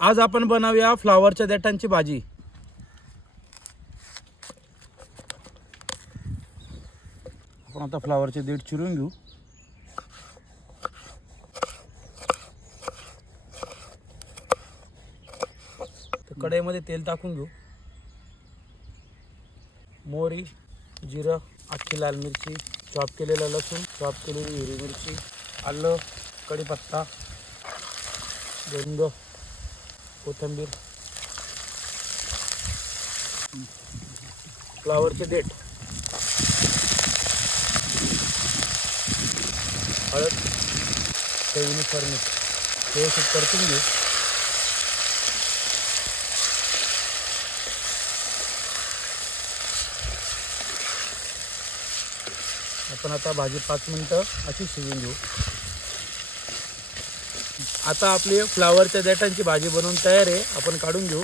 आज आपण बनवूया फ्लावरच्या देठांची भाजी। आपण आता फ्लावरचे देठ चिरून घेऊ। तर कढईमध्ये तेल टाकून घेऊ। मोहरी, जिरं, अख्खी लाल मिरची, चॉप केलेला लसूण, चॉप केलेली हिरवी मिरची, आलं, कढीपत्ता, हिंग, कोथिंबीर, फ्लावरचे देठ, हळद, चवीनुसार मीठ व्यवस्थित परतून घेऊ। आपण आता भाजी 5 मिनिटं अशी शिजवून घेऊ। आता आपली फ्लावरच्या देठांची भाजी बनवून तयार आहे, आपण काढून घेऊ।